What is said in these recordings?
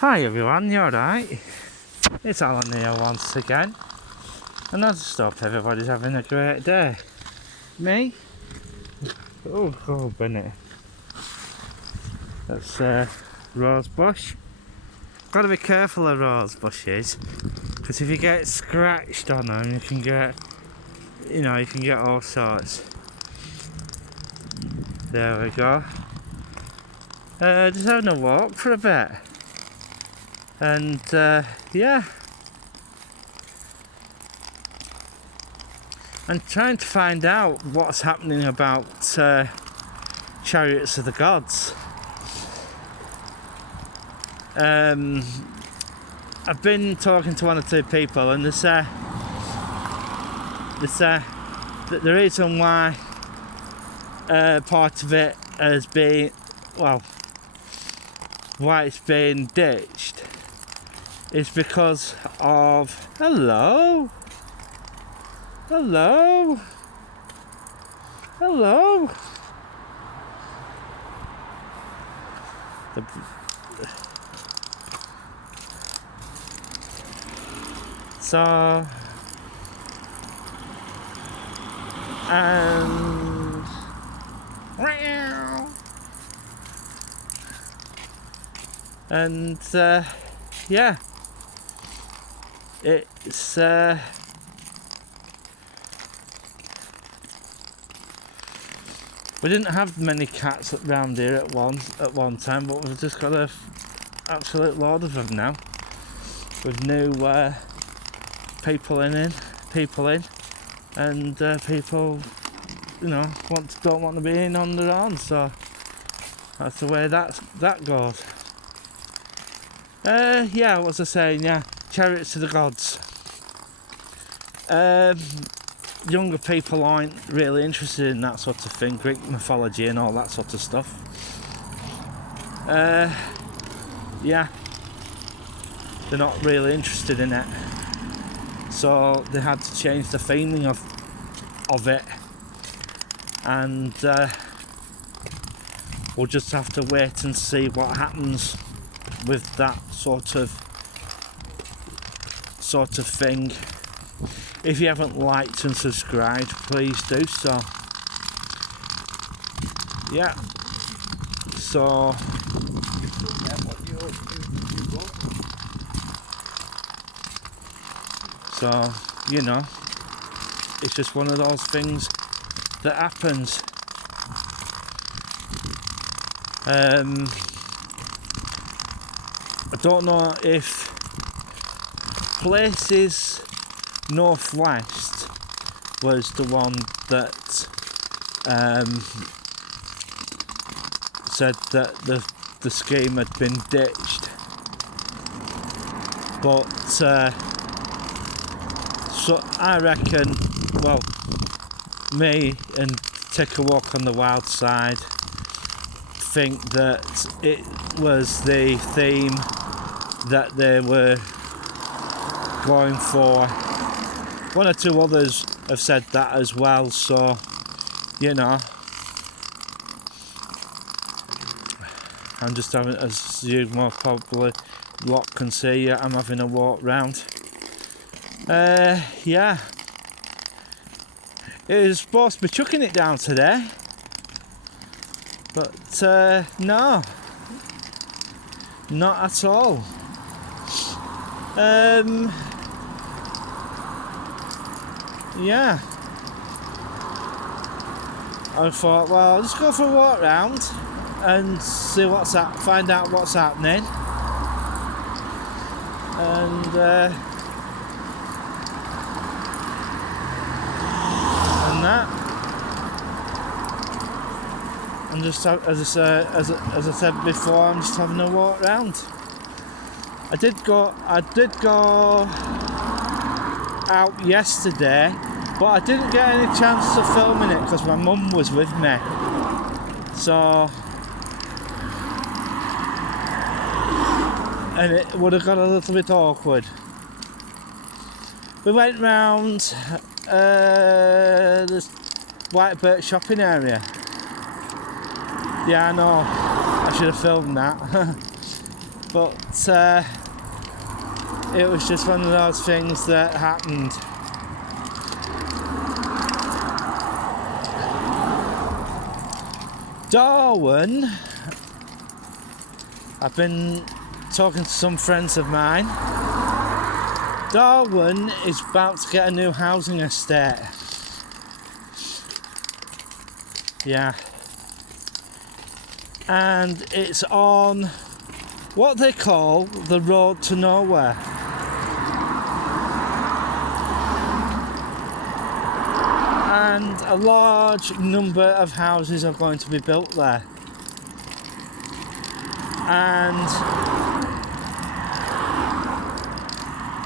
Hi everyone, you alright? It's Alan here once again, and I just hope everybody's having a great day. Me? Oh, Bennett. That's rose bush. Gotta be careful of rose bushes, because if you get scratched on them, you can get all sorts. There we go. Just having a walk for a bit. And yeah, I'm trying to find out what's happening about Chariots of the Gods. I've been talking to one or two people, and they say that the reason why part of it has been, why it's been ditched is because of hello. So and yeah, it's we didn't have many cats around here at one time, but we've just got a absolute load of them now, with new people in, and people don't want to be in on their own, so that's the way that goes. Yeah, what was I saying? Yeah, Chariots of the Gods. Younger people aren't really interested in that sort of thing, Greek mythology and all that sort of stuff. Yeah, they're not really interested in it, so they had to change the theming of it, and we'll just have to wait and see what happens with that sort of thing. If you haven't liked and subscribed, please do so. Yeah. So it's just one of those things that happens. I don't know if Places Northwest was the one that said that the scheme had been ditched, but so I reckon, me and Take a Walk on the Wild Side think that it was the theme that they were going for. One or two others have said that as well, so I'm just having, as you more probably lot can see, I'm having a walk round. Yeah, it was supposed to be chucking it down today, but no, not at all. Yeah, I thought, I'll just go for a walk round and see find out what's happening, and that, and just as I said before, I'm just having a walk round. I did go out yesterday, but I didn't get any chance to filming it because my mum was with me, so and it would have got a little bit awkward. We went round this Whitebirch shopping area. Yeah, I know, I should have filmed that. But it was just one of those things that happened. Darwin, I've been talking to some friends of mine. Darwin is about to get a new housing estate. Yeah. And it's on what they call the road to nowhere. And a large number of houses are going to be built there. And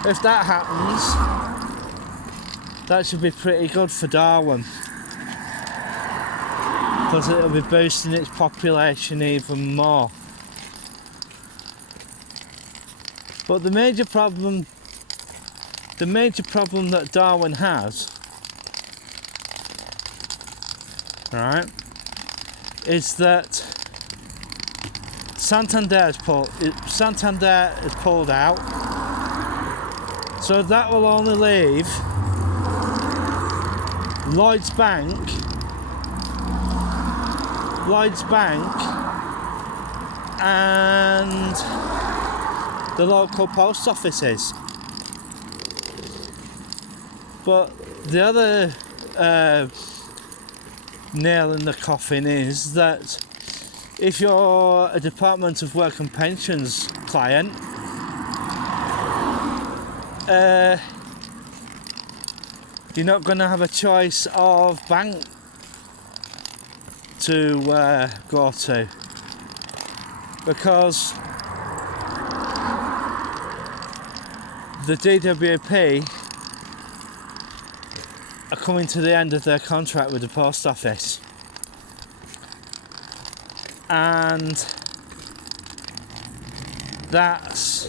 if that happens, that should be pretty good for Darwin, because it'll be boosting its population even more. But the major problem that Darwin has, right, is that Santander has pulled out, so that will only leave Lloyds Bank and the local post offices. But the other nail in the coffin is that if you're a Department of Work and Pensions client, you're not going to have a choice of bank to go to, because the DWP are coming to the end of their contract with the post office, and that's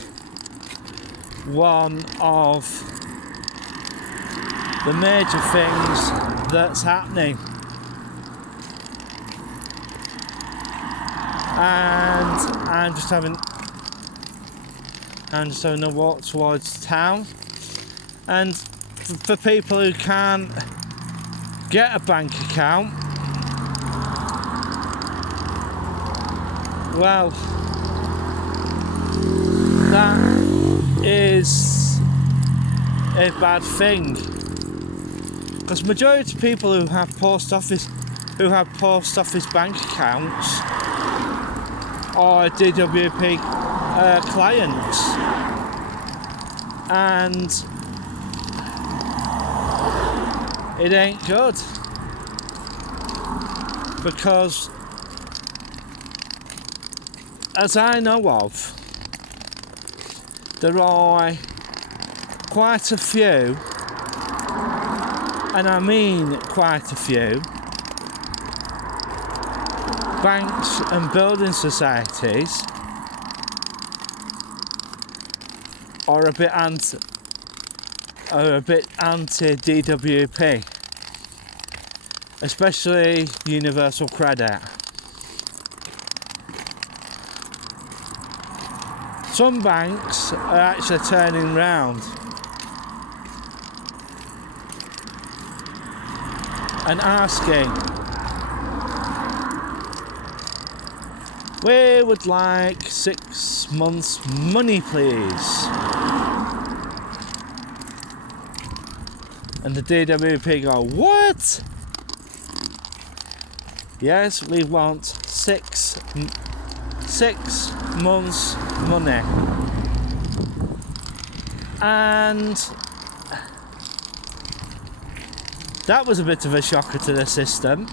one of the major things that's happening. And I'm just having a walk towards town, and for people who can't get a bank account, well, that is a bad thing, because majority of people who have post office bank accounts are DWP clients, and it ain't good, because as I know of, there are quite a few, and I mean quite a few, banks and building societies are a bit anti-DWP, especially Universal Credit. Some banks are actually turning round and asking, we would like 6 months money please. And the DWP go, what? Yes, we want 6 months money. And that was a bit of a shocker to the system.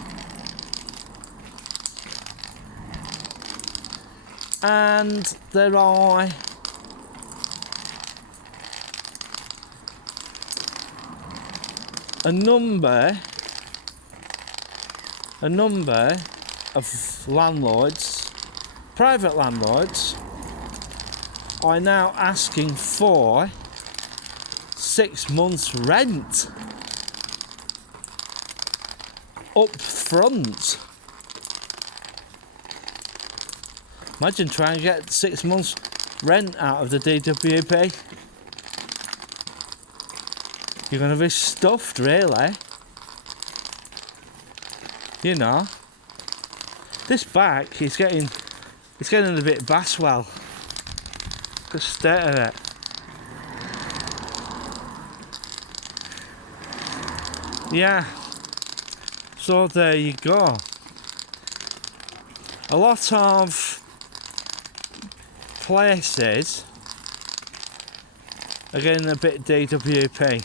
And there are a number of landlords, private landlords, are now asking for 6 months rent up front. Imagine trying to get 6 months rent out of the DWP. You're going to be stuffed, really. You know. This back is getting a bit Baswell. The state of it. Yeah. So there you go. A lot of places are getting a bit DWP.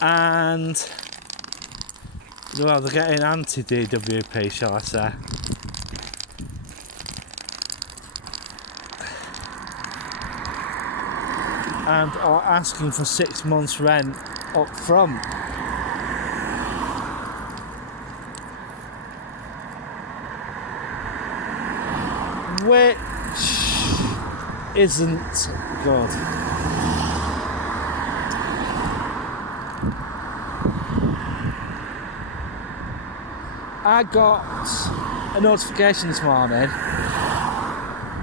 And well, they're getting anti-DWP, shall I say. And are asking for 6 months rent up front. Which isn't good. I got a notification this morning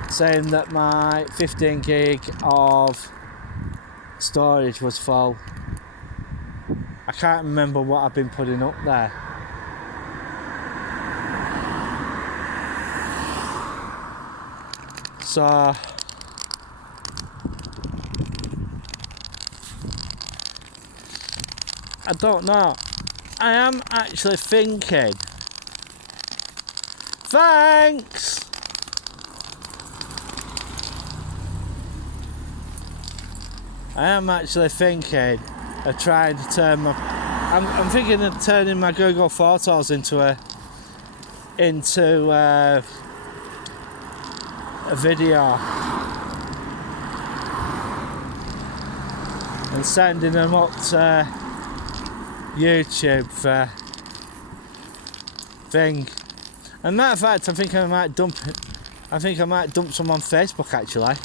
saying that my 15 gig of storage was full. I can't remember what I've been putting up there. So I don't know. I am actually thinking. Thanks! I am actually thinking of trying to turn my... I'm thinking of turning my Google Photos into a video and sending them up to YouTube for thing. And matter of fact, I think I might dump some on Facebook actually.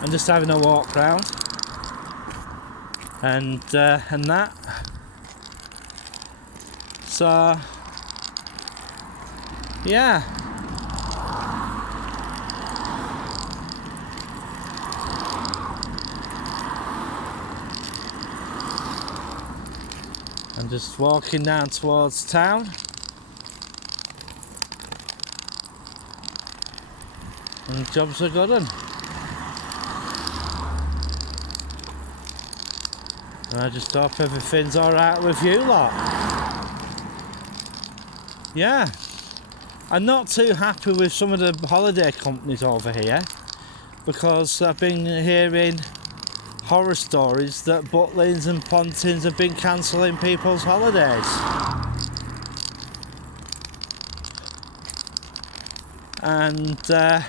I'm just having a walk round and that. So yeah. I'm just walking down towards town. And jobs are good un. And I just hope everything's alright with you lot. Yeah. I'm not too happy with some of the holiday companies over here because I've been hearing horror stories that Butlins and Pontins have been cancelling people's holidays. And I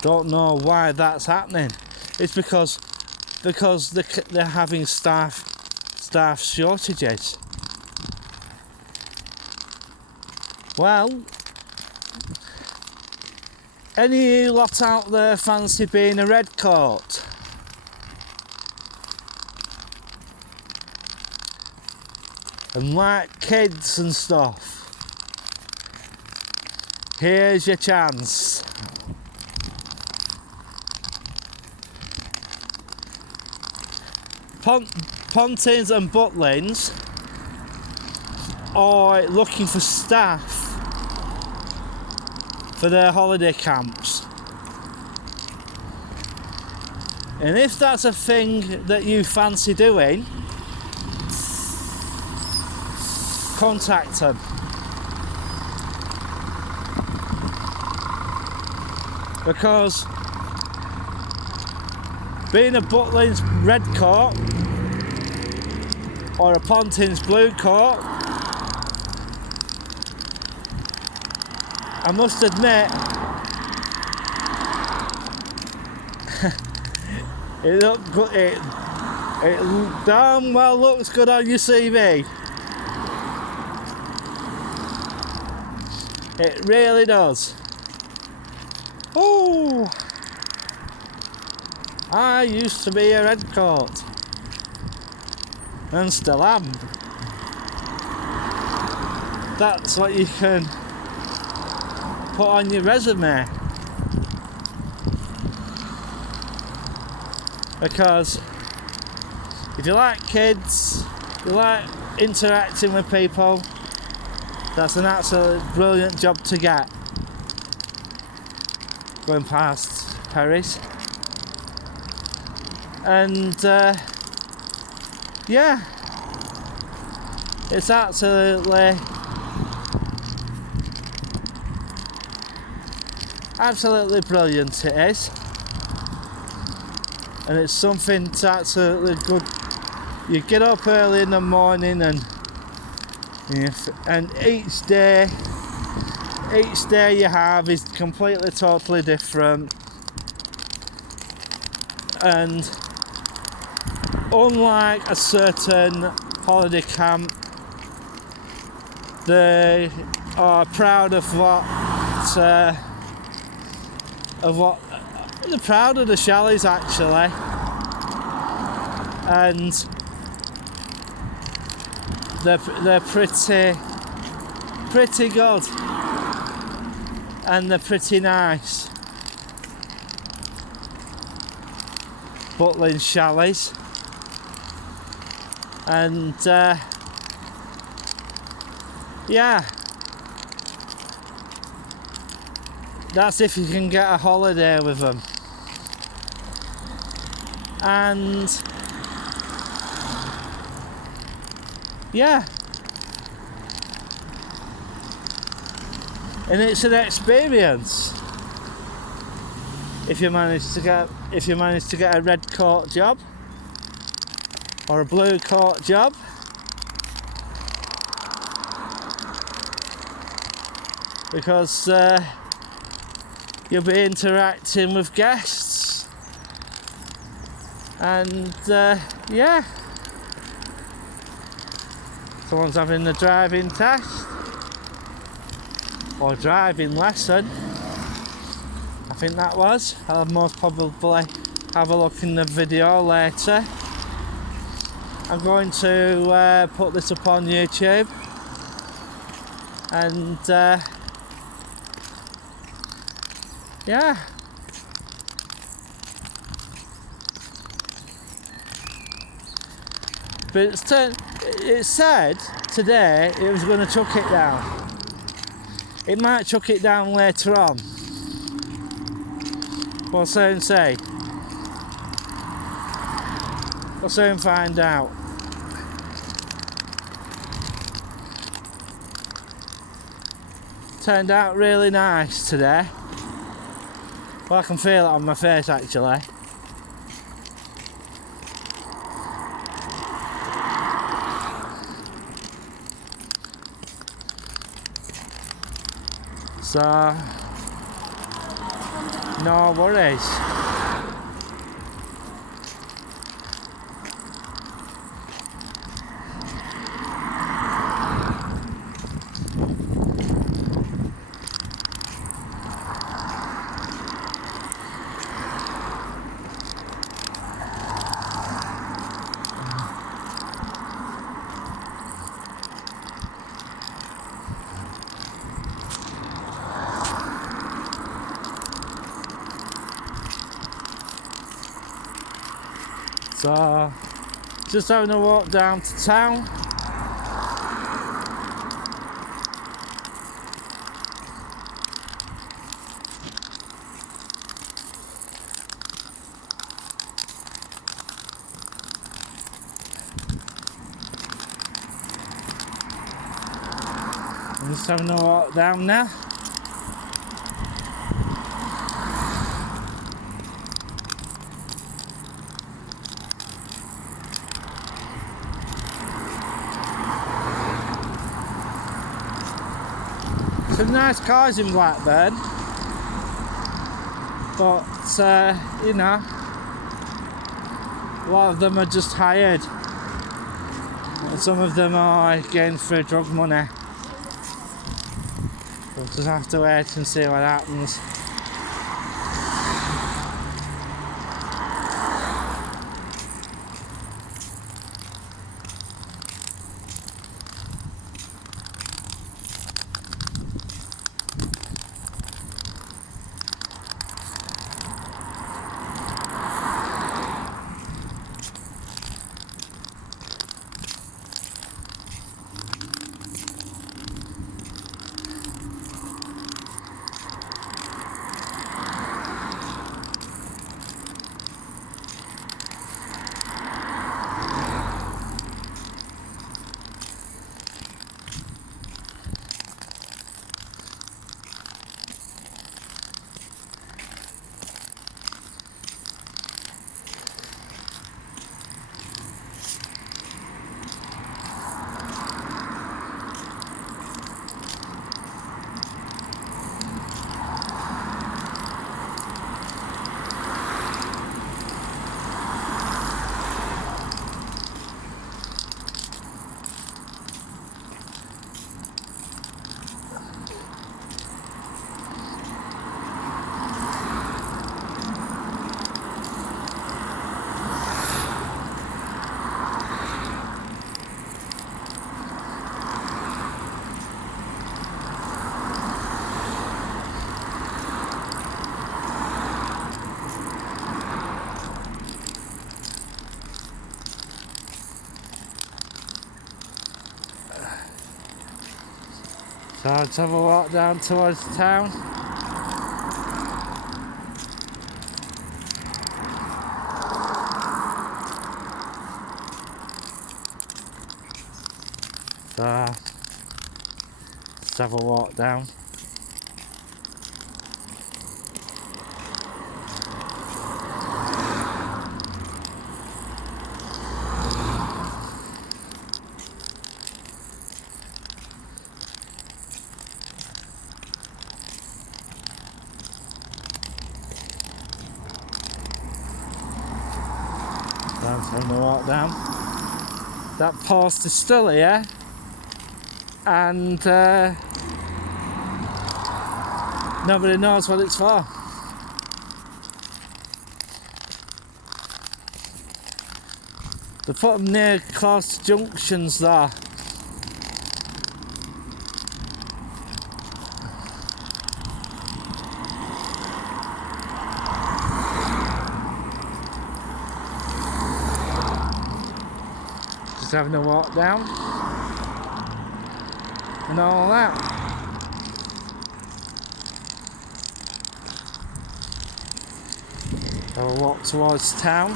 don't know why that's happening. It's because they're having staff shortages. Well, any of you lot out there fancy being a red coat? And like kids and stuff? Here's your chance. Pontins and Butlins are looking for staff for their holiday camps. And if that's a thing that you fancy doing, contact them. Because being a Butlins red coat or a Pontins blue coat, I must admit it looked good. It damn well looks good on your CV. It really does. Oh, I used to be a redcoat, and still am. That's what you can put on your resume. Because if you like kids, you like interacting with people, that's an absolute brilliant job to get. Going past Perry's. And yeah, it's absolutely brilliant, it is. And it's something that's absolutely good. You get up early in the morning and each day you have is completely totally different. And unlike a certain holiday camp, they are proud of they're proud of the chalets actually, and they're pretty good, and they're pretty nice. Butlin chalets, and yeah, that's if you can get a holiday with them. And yeah, and it's an experience if you manage to get a red coat job or a blue coat job. Because you'll be interacting with guests, and yeah, someone's having a driving test or driving lesson, I think that was. I'll most probably have a look in the video later. I'm going to put this up on YouTube, and yeah. But it said today it was going to chuck it down. It might chuck it down later on. We'll soon see. We'll soon find out. Turned out really nice today. Well, I can feel it on my face actually. So, no worries. So, just having a walk down to town. I'm just having a walk down now. Some nice cars in Blackburn, but you know, a lot of them are just hired, and some of them are getting free drug money. We'll just have to wait and see what happens. So let's have a walk down towards town. So let's have a walk down. Having a walk down. That post is still here, and nobody knows what it's for. They put them near close junctions there. Just having a walk down and all that. So we'll walk towards town,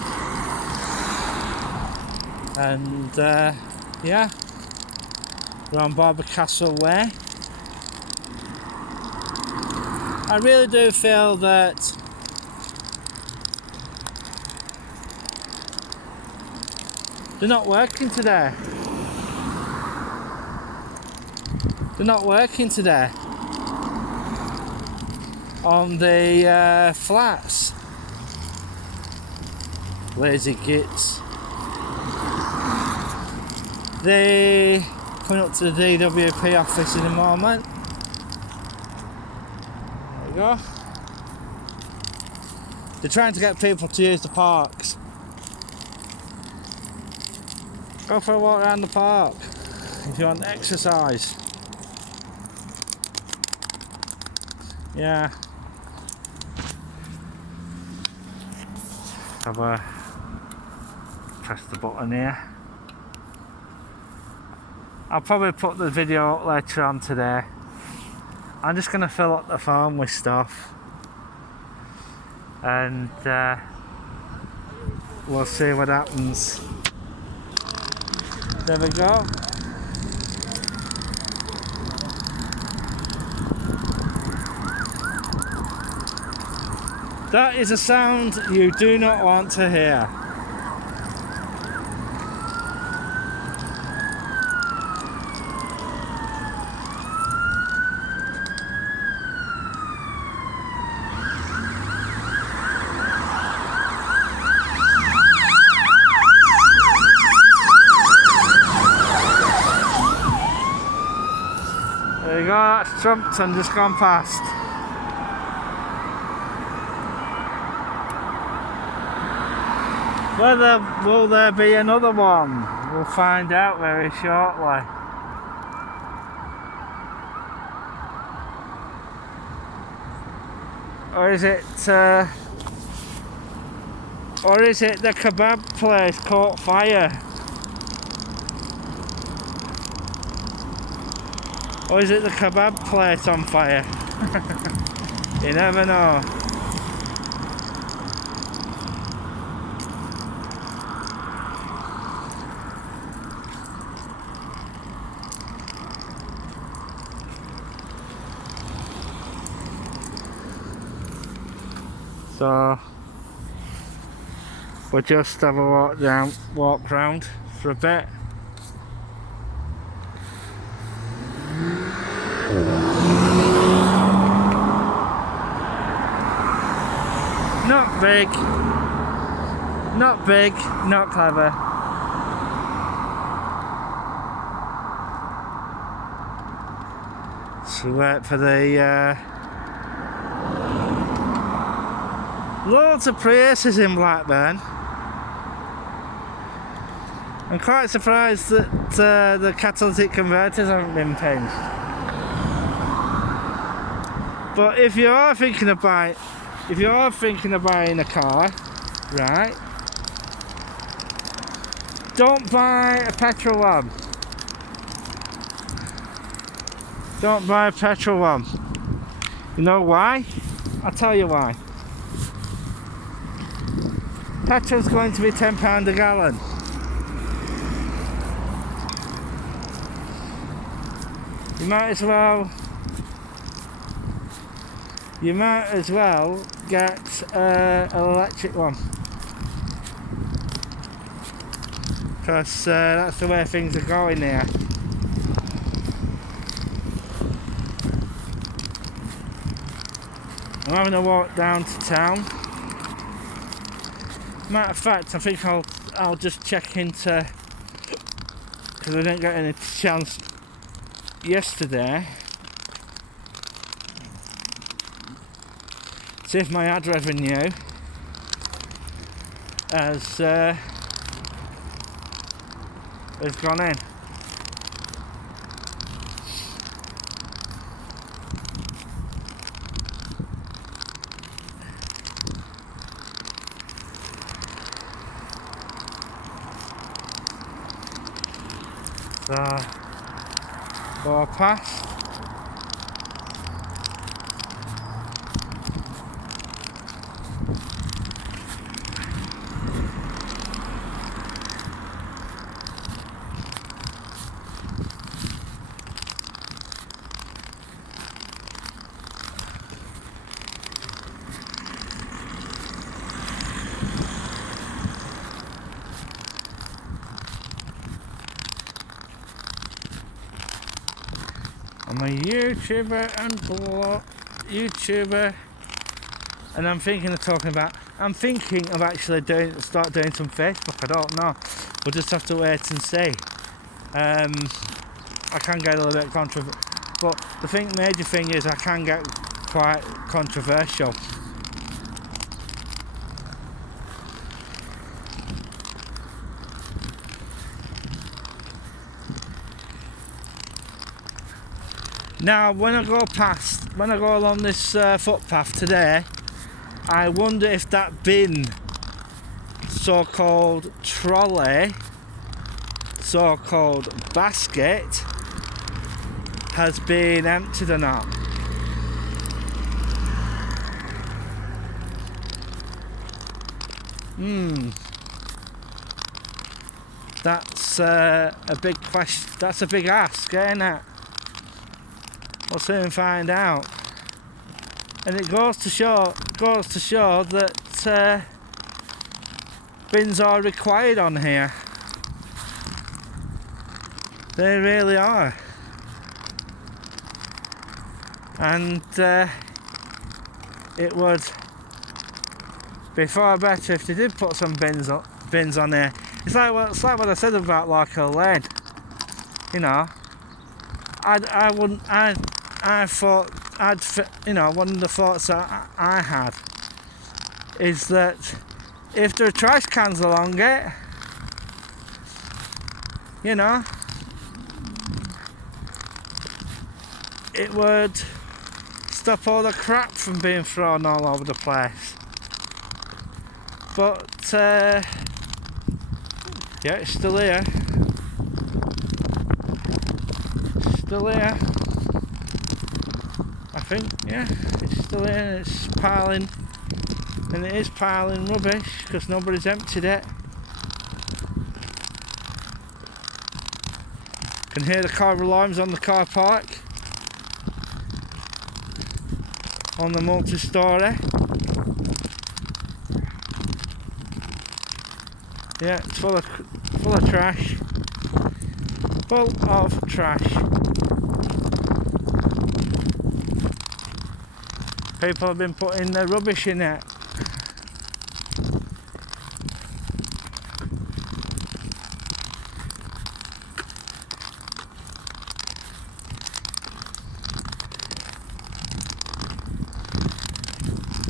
and yeah, we're on Barber Castle Way. I really do feel that they're not working today. They're not working today on the flats. Lazy gits. They coming up to the DWP office in a moment. There we go. They're trying to get people to use the parks. Go for a walk around the park if you want exercise. Yeah. Have a press the button here. I'll probably put the video up later on today. I'm just going to fill up the phone with stuff, and we'll see what happens. There we go. That is a sound you do not want to hear. There you go, that's Trumpton just gone past. Will there be another one? We'll find out very shortly. Or is it the kebab place caught fire? Or is it the kebab place on fire? You never know. So we'll just have a walk round for a bit. Not big, not clever. So wait for the loads of Priuses in Blackburn. I'm quite surprised that the catalytic converters haven't been pinched. But if you are thinking of buying a car, right, don't buy a petrol one. Don't buy a petrol one. You know why? I'll tell you why. Petrol's going to be £10 a gallon. You might as well get an electric one, because that's the way things are going here. I'm having a walk down to town. Matter of fact, I think I'll just check into, because I didn't get any chance yesterday, see if my ad revenue has gone in. So, 4 past. I'm a YouTuber and YouTuber, and I'm thinking of actually start doing some Facebook. I don't know. We'll just have to wait and see. I can get a little bit controversial, but the major thing is I can get quite controversial. Now, when I go along this footpath today, I wonder if that bin, so-called trolley, so-called basket, has been emptied or not. That's a big question. That's a big ask, ain't it? We'll soon find out. And it goes to show that bins are required on here. They really are. And it would be far better if they did put some bins on there. It's like what I said about Larkhill Lane. You know, one of the thoughts that I had is that if there are trash cans along it, you know, it would stop all the crap from being thrown all over the place. But yeah, it's still here. Still here. I think, yeah, it's still here. It's piling, and it is piling rubbish because nobody's emptied it. Can hear the car alarms on the car park, on the multi-storey. Yeah, it's full of trash. Full of trash. People have been putting their rubbish in it.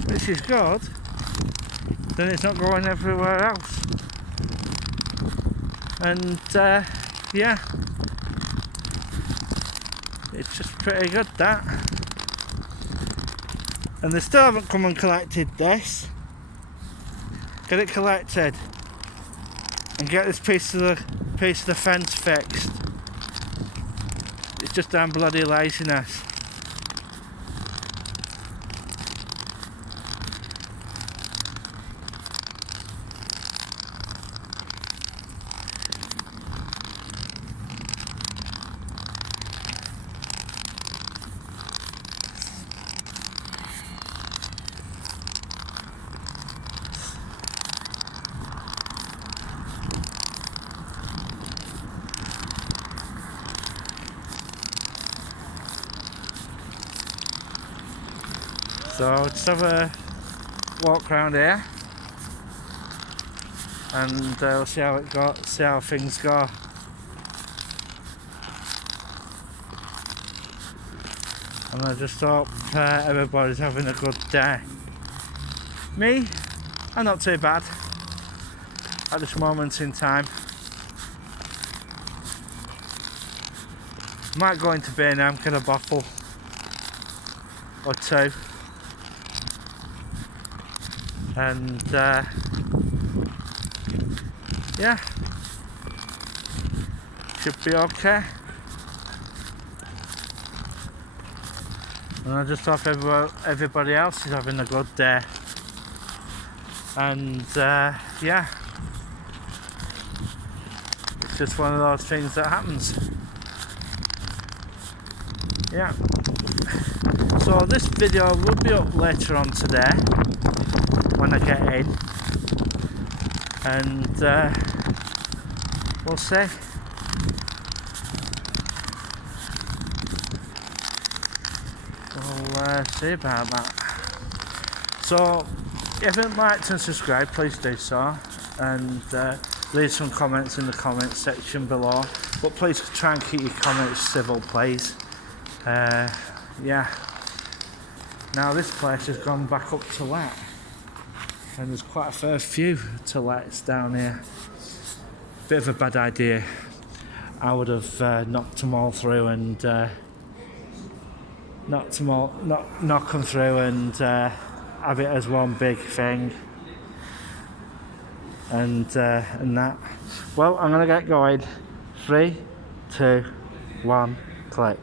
Which is good. Then it's not going everywhere else. And yeah, it's just pretty good, that. And they still haven't come and collected this. Get it collected and get this piece of the fence fixed. it's just down bloody laziness. So just have a walk around here, and we'll see how things go. And I just hope everybody's having a good day. Me, I'm not too bad at this moment in time. Might go into B&M, get a bottle or two, and yeah, should be okay. And I just hope everybody else is having a good day. And yeah, it's just one of those things that happens. Yeah. So this video will be up later on today when I get in, and we'll see. We'll see about that. So if you haven't liked and subscribed, please do so, and leave some comments in the comments section below, but please try and keep your comments civil, please. Yeah, now this place has gone back up to let, and there's quite a fair few to lets down here. Bit of a bad idea. I would have knocked them all through and knock them through and have it as one big thing, and that. Well, I'm gonna get going. 3, 2, 1, click.